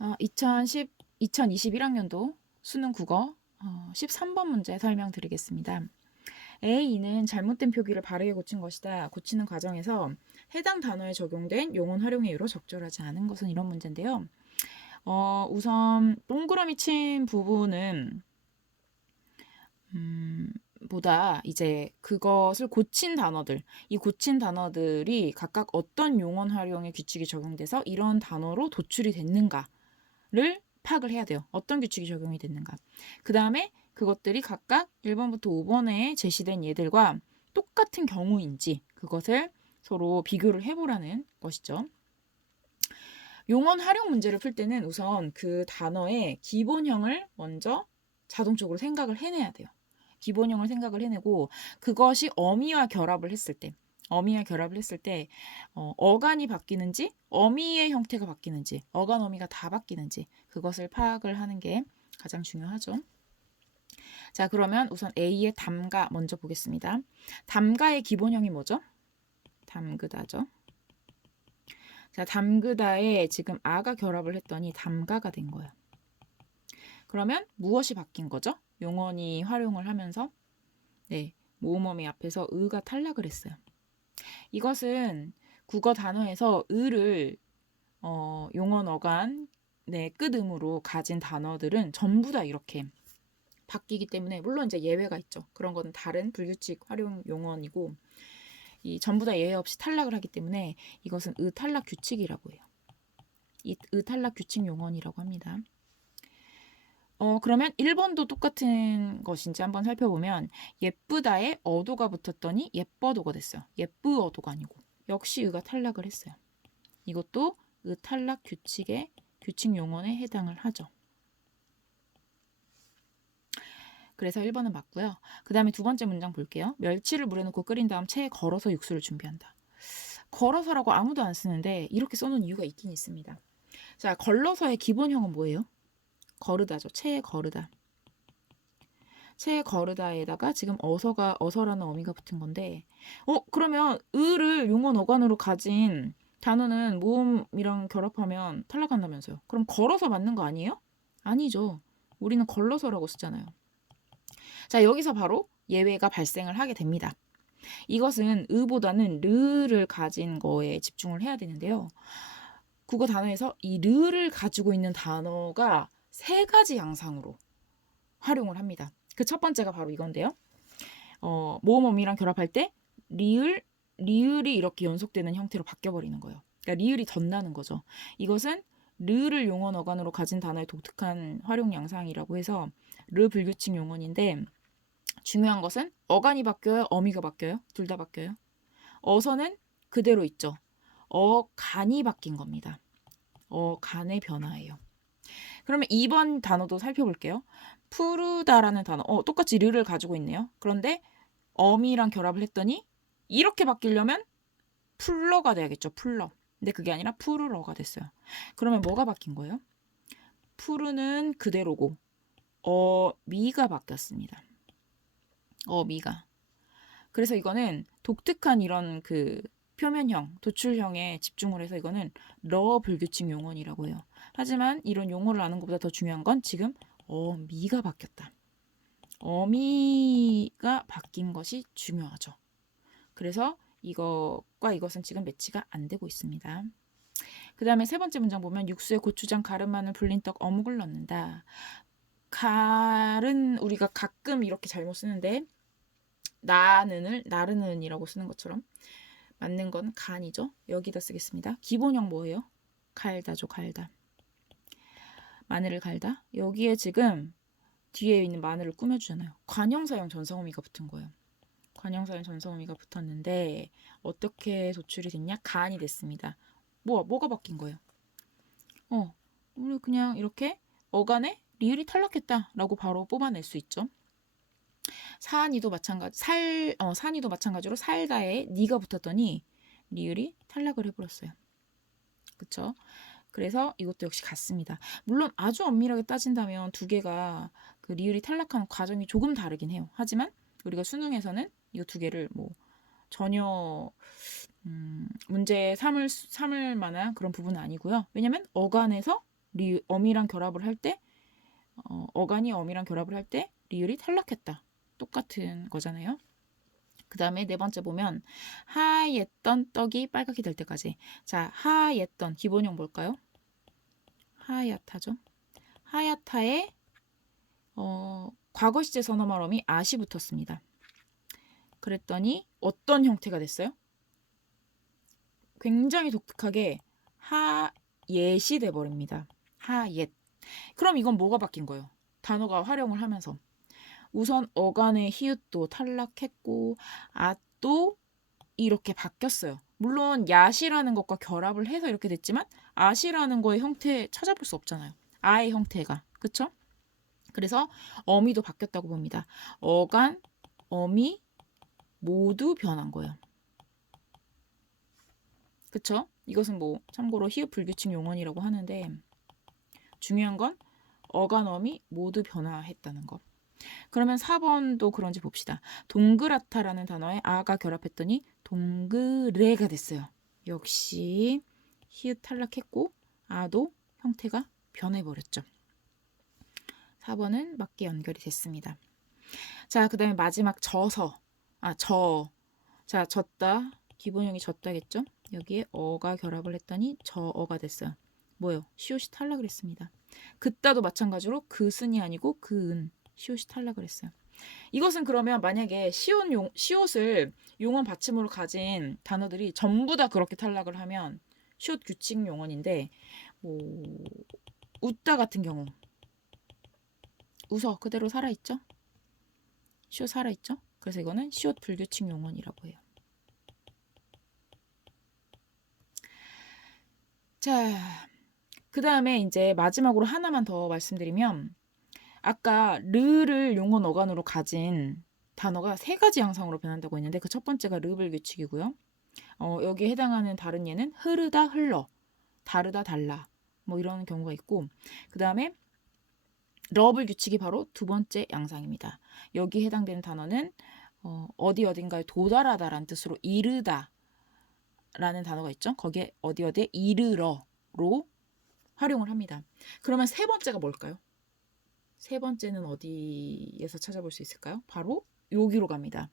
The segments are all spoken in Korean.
2021학년도 수능 국어 13번 문제 설명드리겠습니다. A는 잘못된 표기를 바르게 고친 것이다. 고치는 과정에서 해당 단어에 적용된 용언 활용의 이유로 적절하지 않은 것은 이런 문제인데요. 우선 동그라미 친 부분은 보다 이제 그것을 고친 단어들, 이 고친 단어들이 각각 어떤 용언 활용의 규칙이 적용돼서 이런 단어로 도출이 됐는가를 파악을 해야 돼요. 어떤 규칙이 적용이 됐는가. 그 다음에 그것들이 각각 1번부터 5번에 제시된 예들과 똑같은 경우인지 그것을 서로 비교를 해보라는 것이죠. 용언 활용 문제를 풀 때는 우선 그 단어의 기본형을 먼저 자동적으로 생각을 해내야 돼요. 기본형을 생각을 해내고 그것이 어미와 결합을 했을 때 어간이 바뀌는지 어미의 형태가 바뀌는지 어간 어미가 다 바뀌는지 그것을 파악을 하는 게 가장 중요하죠. 자, 그러면 우선 A의 담가 먼저 보겠습니다. 담가의 기본형이 뭐죠? 담그다죠. 자, 담그다에 지금 아가 결합을 했더니 담가가 된 거예요. 그러면 무엇이 바뀐 거죠? 용언이 활용을 하면서 모음어미 앞에서 의가 탈락을 했어요. 이것은 국어 단어에서 의를 용언 어간의 끝음으로 가진 단어들은 전부 다 이렇게 바뀌기 때문에 물론 이제 예외가 있죠. 그런 거는 다른 불규칙 활용 용언이고 이 전부 다 예외 없이 탈락을 하기 때문에 이것은 의 탈락 규칙이라고 해요. 이 의 탈락 규칙 용언이라고 합니다. 그러면 1번도 똑같은 것인지 한번 살펴보면 예쁘다에 어도가 붙었더니 예뻐도가 됐어요. 예쁘어도가 아니고 역시 의가 탈락을 했어요. 이것도 의 탈락 규칙의 규칙 용언에 해당을 하죠. 그래서 1번은 맞고요. 그 다음에 두 번째 문장 볼게요. 멸치를 물에 넣고 끓인 다음 체에 걸어서 육수를 준비한다. 걸어서라고 아무도 안 쓰는데 이렇게 써놓은 이유가 있긴 있습니다. 자, 걸러서의 기본형은 뭐예요? 거르다죠. 체에 거르다. 체에 거르다에다가 지금 어서라는 어미가 붙은 건데 그러면 의를 용언 어간으로 가진 단어는 모음이랑 결합하면 탈락한다면서요. 그럼 걸어서 맞는 거 아니에요? 아니죠. 우리는 걸러서라고 쓰잖아요. 자, 여기서 바로 예외가 발생을 하게 됩니다. 이것은 의보다는 르를 가진 거에 집중을 해야 되는데요. 국어 단어에서 이 르를 가지고 있는 단어가 세 가지 양상으로 활용을 합니다. 그 첫 번째가 바로 이건데요. 모음어미랑 결합할 때 리을이 이렇게 연속되는 형태로 바뀌어버리는 거예요. 그러니까 리을이 덧나는 거죠. 이것은 르를 용언 어간으로 가진 단어의 독특한 활용 양상이라고 해서 르 불규칙 용언인데 중요한 것은 어간이 바뀌어요? 어미가 바뀌어요? 둘 다 바뀌어요? 어서는 그대로 있죠. 어간이 바뀐 겁니다. 어간의 변화예요. 그러면 2번 단어도 살펴볼게요. 푸르다라는 단어. 똑같이 르를 가지고 있네요. 그런데 어미랑 결합을 했더니 이렇게 바뀌려면 풀러가 돼야겠죠. 풀러. 근데 그게 아니라 푸르러가 됐어요. 그러면 뭐가 바뀐 거예요? 푸르는 그대로고 미가 바뀌었습니다. 미가. 그래서 이거는 독특한 이런 그 표면형, 도출형에 집중을 해서 이거는 러 불규칙 용언이라고 해요. 하지만 이런 용어를 아는 것보다 더 중요한 건 지금 미가 바뀌었다. 어미가 바뀐 것이 중요하죠. 그래서 이것과 이것은 지금 매치가 안 되고 있습니다. 그 다음에 세 번째 문장 보면 육수에 고추장, 가름, 마늘, 불린 떡, 어묵을 넣는다. 갈은 우리가 가끔 이렇게 잘못 쓰는데 나르는이라고 쓰는 것처럼 맞는 건 간이죠. 여기다 쓰겠습니다. 기본형 뭐예요? 갈다죠. 갈다. 마늘을 갈다. 여기에 지금 뒤에 있는 마늘을 꾸며주잖아요. 관형사형 전성어미가 붙은 거예요. 관형사형 전성어미가 붙었는데 어떻게 도출이 됐냐? 간이 됐습니다. 뭐가 바뀐 거예요? 우리 그냥 이렇게 어간에 리을이 탈락했다라고 바로 뽑아낼 수 있죠. 사니도 마찬가지로 살다에 니가 붙었더니 리을이 탈락을 해버렸어요. 그쵸? 그래서 이것도 역시 같습니다. 물론 아주 엄밀하게 따진다면 두 개가 그 리을이 탈락하는 과정이 조금 다르긴 해요. 하지만 우리가 수능에서는 이 두 개를 전혀 문제 삼을 만한 그런 부분은 아니고요. 왜냐면 어간에서 어미랑 결합을 할 때, 어간이 어미랑 결합을 할 때 리을이 탈락했다. 똑같은 거잖아요. 그 다음에 네 번째 보면 하였던 떡이 빨갛게 될 때까지. 자, 하였던 기본형 뭘까요? 하얗다죠. 하얗다에 과거 시제 선어말 어미 아시 붙었습니다. 그랬더니 어떤 형태가 됐어요? 굉장히 독특하게 하옅이 돼버립니다. 하옅. 그럼 이건 뭐가 바뀐 거예요? 단어가 활용을 하면서. 우선 어간의 히읗도 탈락했고 앗도 이렇게 바뀌었어요. 물론 야시라는 것과 결합을 해서 이렇게 됐지만 아시라는 거의 형태 찾아볼 수 없잖아요. 아의 형태가. 그쵸? 그래서 어미도 바뀌었다고 봅니다. 어간, 어미 모두 변한 거예요. 그쵸? 이것은 뭐 참고로 히읗 불규칙 용언이라고 하는데 중요한 건 어간, 어미 모두 변화했다는 거. 그러면 4번도 그런지 봅시다. 동그랗다라는 단어에 아가 결합했더니 동그레가 됐어요. 역시 히읗 탈락했고 아도 형태가 변해버렸죠. 4번은 맞게 연결이 됐습니다. 자, 그 다음에 마지막 져서. 자, 졌다. 기본형이 졌다겠죠? 여기에 어가 결합을 했더니 저어가 됐어요. 뭐예요? 시옷이 탈락을 했습니다. 그따도 마찬가지로 그슨이 아니고 그은. 시옷이 탈락을 했어요. 이것은 그러면 만약에 시옷을 용언 받침으로 가진 단어들이 전부 다 그렇게 탈락을 하면 시옷 규칙 용언인데 뭐 웃다 같은 경우 웃어 그대로 살아있죠? 시옷 살아있죠? 그래서 이거는 시옷 불규칙 용언이라고 해요. 자, 그 다음에 이제 마지막으로 하나만 더 말씀드리면 아까 르를 용언 어간으로 가진 단어가 3가지 양상으로 변한다고 했는데 그 첫 번째가 르불 규칙이고요. 여기에 해당하는 다른 예는 흐르다, 흘러, 다르다, 달라 뭐 이런 경우가 있고 그 다음에 러불 규칙이 바로 두 번째 양상입니다. 여기에 해당되는 단어는 어디 어딘가에 도달하다라는 뜻으로 이르다 라는 단어가 있죠. 거기에 어디 어디에 이르러로 활용을 합니다. 그러면 세 번째가 뭘까요? 세 번째는 어디에서 찾아볼 수 있을까요? 바로 여기로 갑니다.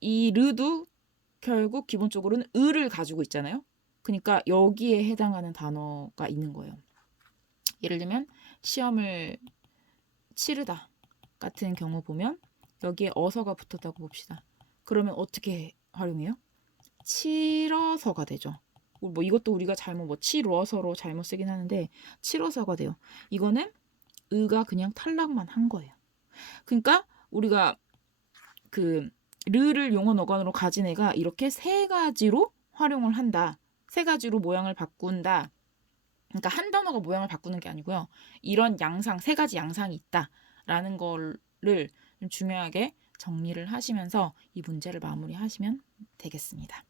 이 르도 결국 기본적으로는 을을 가지고 있잖아요. 그러니까 여기에 해당하는 단어가 있는 거예요. 예를 들면 시험을 치르다 같은 경우 보면 여기에 어서가 붙었다고 봅시다. 그러면 어떻게 활용해요? 치러서가 되죠. 뭐 이것도 우리가 잘못 뭐 치루어서로 잘못 쓰긴 하는데 치러서가 돼요. 이거는 의가 그냥 탈락만 한 거예요. 그러니까 우리가 그 르를 용언 어간으로 가진 애가 이렇게 3가지로 활용을 한다. 3가지로 모양을 바꾼다. 그러니까 한 단어가 모양을 바꾸는 게 아니고요. 이런 양상, 3가지 양상이 있다라는 거를 좀 중요하게 정리를 하시면서 이 문제를 마무리하시면 되겠습니다.